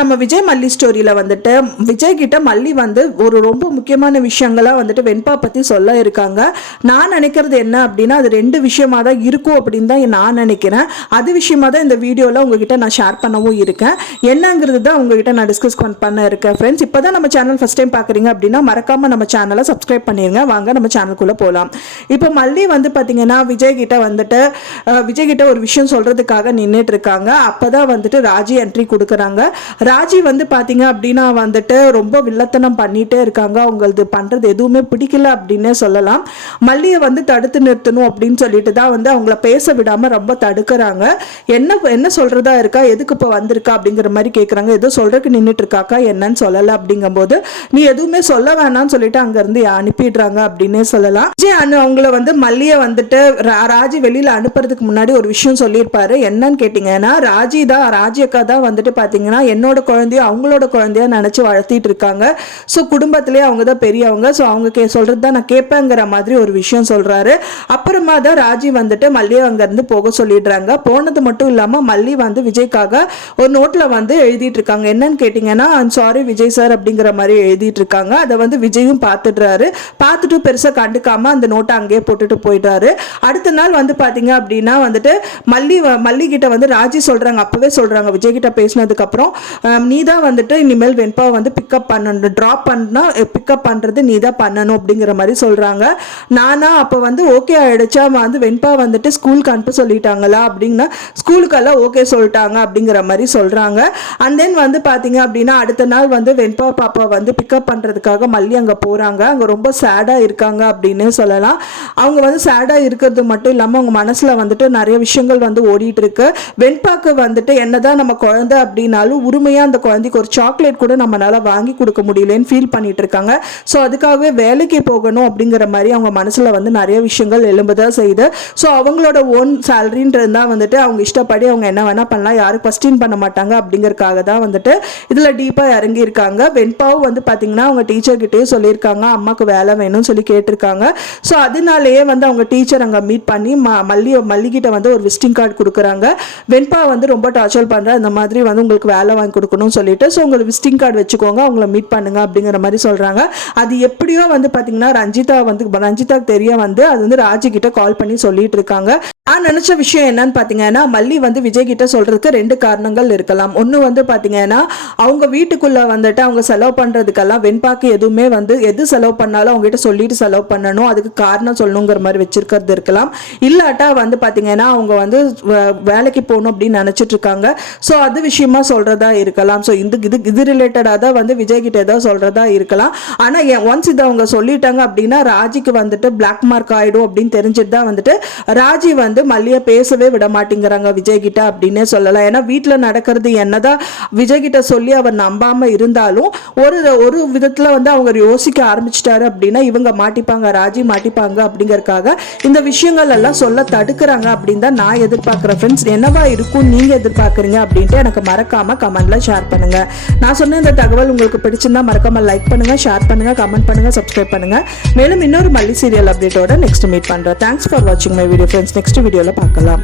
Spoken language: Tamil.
நம்ம விஜய் மல்லி ஸ்டோரியில் வந்துட்டு விஜய் கிட்ட மல்லி வந்து ஒரு ரொம்ப முக்கியமான விஷயங்களாக வந்துட்டு வெண்பா பற்றி சொல்ல இருக்காங்க. நான் நினைக்கிறது என்ன அப்படின்னா அது ரெண்டு விஷயமா தான் இருக்கும் அப்படின்னு தான் நான் நினைக்கிறேன். அது விஷயமா தான் இந்த வீடியோவில் உங்ககிட்ட நான் ஷேர் பண்ணவும் இருக்கேன். என்னங்கிறது தான் உங்ககிட்ட நான் டிஸ்கஸ் பண்ண இருக்கேன். ஃப்ரெண்ட்ஸ், இப்போ தான் நம்ம சேனல் ஃபஸ்ட் டைம் பார்க்குறீங்க அப்படின்னா மறக்காமல் நம்ம சேனலை சப்ஸ்கிரைப் பண்ணிடுங்க. வாங்க நம்ம சேனலுக்குள்ளே போகலாம். இப்போ மல்லி வந்து பார்த்தீங்கன்னா விஜய் கிட்ட ஒரு விஷயம் சொல்கிறதுக்காக நின்றுட்டு இருக்காங்க. அப்போ தான் வந்துட்டு ராஜி என்ட்ரி கொடுக்குறாங்க. ராஜி வந்து பார்த்தீங்க அப்படின்னா வந்துட்டு ரொம்ப வில்லத்தனம் பண்ணிகிட்டே இருக்காங்க. அவங்களது பண்ணுறது எதுவுமே பிடிக்கல அப்படின்னே சொல்லலாம். மல்லியை வந்து தடுத்து நிறுத்தணும் அப்படின்னு சொல்லிட்டு தான் வந்து அவங்கள பேச விடாமல் ரொம்ப தடுக்கிறாங்க. என்ன சொல்கிறதா இருக்கா, எதுக்கு இப்போ வந்திருக்கா அப்படிங்கிற மாதிரி கேட்குறாங்க. எதோ சொல்கிறதுக்கு நின்றுட்டு இருக்காக்கா, என்னன்னு சொல்லலை அப்படிங்கும்போது நீ எதுவுமே சொல்ல வேணாம்னு சொல்லிட்டு அங்கேருந்து அனுப்பிடுறாங்க அப்படின்னே சொல்லலாம். அவங்கள வந்து மல்லியை வந்துட்டு ராஜி வெளியில் அனுப்புறதுக்கு முன்னாடி ஒரு விஷயம் சொல்லியிருப்பாரு. என்னன்னு கேட்டிங்கன்னா ராஜி அக்கா தான் வந்துட்டு பார்த்தீங்கன்னா என்னோட குழந்தையோ அவங்களோட குழந்தைய நினச்சி வளர்த்திட்டு இருக்காங்க. ஸோ குடும்பத்திலே அவங்க தான் பெரியவங்க. ஸோ அவங்க சொல்கிறது தான் நான் கேட்பேங்கிற மாதிரி ஒரு விஷயம் சொல்கிறாரு. அப்புறமா தான் ராஜி வந்துட்டு மல்லியை அங்கேருந்து போக சொல்லிடுறாங்க. போனது மட்டும் இல்லாமல் மல்லி வந்து விஜய்க்காக ஒரு நோட்டில் வந்து எழுதிட்டு இருக்காங்க. என்னன்னு கேட்டிங்கன்னா ஐம் சாரி விஜய் சார் அப்படிங்கிற மாதிரி எழுதிட்டு இருக்காங்க. அதை வந்து விஜயும் பார்த்துட்டு பெருசாக கண்டுக்காம அந்த நோட்டை அங்கேயே போட்டுட்டு போயிடுறாரு. அடுத்த நாள் வந்து பார்த்தீங்க அப்படின்னா வந்துட்டு மல்லி கிட்ட வந்து ராஜி சொல்கிறாங்க, அப்போவே சொல்கிறாங்க விஜய் கிட்ட பேசினதுக்கு அப்புறம் நீ தான் வந்துட்டு இனிமேல் வெண்பாவை வந்து பிக்கப் பண்ணணும், ட்ராப் பண்ணா பிக்கப் பண்ணுறது நீ தான் பண்ணணும் அப்படிங்கிற மாதிரி சொல்கிறாங்க. நானா அப்போ வந்து ஓகே ஆகிடுச்சா வந்து வெண்பா வந்துட்டு ஸ்கூலுக்கு அனுப்ப சொல்லிட்டாங்களா அப்படின்னா ஸ்கூலுக்கெல்லாம் ஓகே சொல்லிட்டாங்க அப்படிங்கிற மாதிரி சொல்கிறாங்க. அண்ட் தென் வந்து பார்த்தீங்க அப்படின்னா அடுத்த நாள் வந்து வெண்பா பாப்பா வந்து பிக்கப் பண்ணுறதுக்காக மல்லி அங்கே போகிறாங்க. அங்கே ரொம்ப சேடாக இருக்காங்க அப்படின்னு சொல்லலாம். அவங்க வந்து சேடாக இருக்கிறது மட்டும் இல்லாமல் அவங்க மனசில் வந்துட்டு நிறைய விஷயங்கள் வந்து ஓடிட்டு இருக்கு. வெண்பாக்கு வந்துட்டு என்னதான் நம்ம குழந்தை அப்படின்னாலும் உரிமையாக அந்த குழந்தைக்கு ஒரு சாக்லேட் கூட நம்மளால வாங்கி கொடுக்க முடியலன்னு ஃபீல் பண்ணிட்டு இருக்காங்க. ஸோ அதுக்காகவே வேலைக்கு போகணும் அப்படிங்கிற மாதிரி அவங்க மனசில் வந்து நிறைய விஷயங்கள் எழும்பதான் செய்யுது. ஸோ அவங்களோட ஓன் சேலரின்றது தான் வந்துட்டு அவங்க இஷ்டப்படி அவங்க என்ன வேணால் பண்ணலாம், யாரும் கொஸ்டின் பண்ண மாட்டாங்க அப்படிங்கிறதுக்காக தான் வந்துட்டு இதில் டீப்பாக இறங்கி இருக்காங்க. வெண்பாவும் வந்து பார்த்தீங்கன்னா அவங்க டீச்சர்கிட்டயே சொல்லியிருக்காங்க அம்மாவுக்கு வேலை வேணும்னு சொல்லி கேட்டிருக்காங்க. ஸோ அதனாலேயே வந்து அவங்க டீச்சர் அங்கே மீட் பண்ணி மல்லிகிட்ட வந்து ஒரு விசிட்டிங் கார்டு கொடுக்குறாங்க. வெண்பா வந்து ரொம்ப டார்ச்சர் பண்ணுற இந்த மாதிரி வந்து உங்களுக்கு வேலை வாங்கி கொடுக்கணும்னு சொல்லிட்டு ஸோ உங்களுக்கு விசிட்டிங் கார்டு வச்சுக்கோங்க, அவங்கள மீட் பண்ணுங்க அப்படிங்கிற மாதிரி சொல்கிறாங்க. அது எப்படியோ வந்து பார்த்தீங்கன்னா ரஞ்சிதாக்கு தெரிய வந்து அது வந்து ராஜி கிட்ட கால் பண்ணி சொல்லிட்டு இருக்காங்க. நான் நினச்ச விஷயம் என்னன்னு பார்த்தீங்கன்னா மல்லி வந்து விஜய் கிட்ட சொல்கிறதுக்கு ரெண்டு காரணங்கள் இருக்கலாம். ஒன்று வந்து பார்த்தீங்கன்னா அவங்க வீட்டுக்குள்ளே வந்துட்டு அவங்க செலவு பண்ணுறதுக்கெல்லாம் வெண்பாக்கு எதுவுமே வந்து எது செலவு பண்ணாலும் அவங்ககிட்ட சொல்லிட்டு செலவு பண்ணணும், அதுக்கு காரணம் சொல்லணுங்கிற மாதிரி வச்சிருக்கிறது இருக்கலாம். இல்லாட்டா வந்து பார்த்தீங்கன்னா அவங்க வந்து வேலைக்கு போகணும் அப்படின்னு நினச்சிட்டு இருக்காங்க. ஸோ அது விஷயமா சொல்கிறதா இருக்கலாம். ஸோ இது ரிலேட்டடாக தான் வந்து விஜய் கிட்ட ஏதாவது சொல்கிறதா இருக்கலாம். ஆனால் ஒன்ஸ் இதை அவங்க சொல்லிட்டாங்க அப்படின்னா ராஜிக்கு வந்துட்டு பிளாக் மார்க் ஆகிடும் அப்படின்னு தெரிஞ்சுட்டு தான் வந்துட்டு ராஜி வந்து மல்லியை பேசவே விட மாட்டேங்கிறாங்க விஜய் கிட்ட அப்படின்னே சொல்லலாம். ஏன்னா வீட்டில் நடக்கிறது என்னதான் விஜய் கிட்ட சொல்லி அவர் நம்பாம இருந்தாலும் ஒரு விதத்தில் வந்து அவங்க யோசிக்க ஆரம்பிச்சிட்டாரு அப்படின்னா இவங்க ராஜி மாட்டிப்பாங்க அப்படிங்கறக்காக இந்த விஷயங்கள் எல்லாம் சொல்ல தடுக்கிறாங்க அப்படின்னு தான் நான் எதிர்பார்க்கிறேன். ஃப்ரெண்ட்ஸ், என்னவா இருக்கும் நீங்க எதிர்பார்க்குறீங்க அப்படின்ட்டு எனக்கு மறக்காம கமெண்ட்ல ஷேர் பண்ணுங்க. நான் சொன்ன இந்த தகவல் உங்களுக்கு பிடிச்சிருந்தா மறக்காம லைக் பண்ணுங்க, ஷேர் பண்ணுங்க, கமெண்ட் பண்ணுங்க, சப்ஸ்கிரைப் பண்ணுங்க. மேலும் இன்னொரு மல்லி சீரியல் அப்டேட்டோட நெக்ஸ்ட் மீட் பண்றேன். தேங்க்ஸ் ஃபார் வாட்சிங் மை வீடியோ ஃப்ரெண்ட்ஸ். நெக்ஸ்ட் வீடியோல பார்க்கலாம்.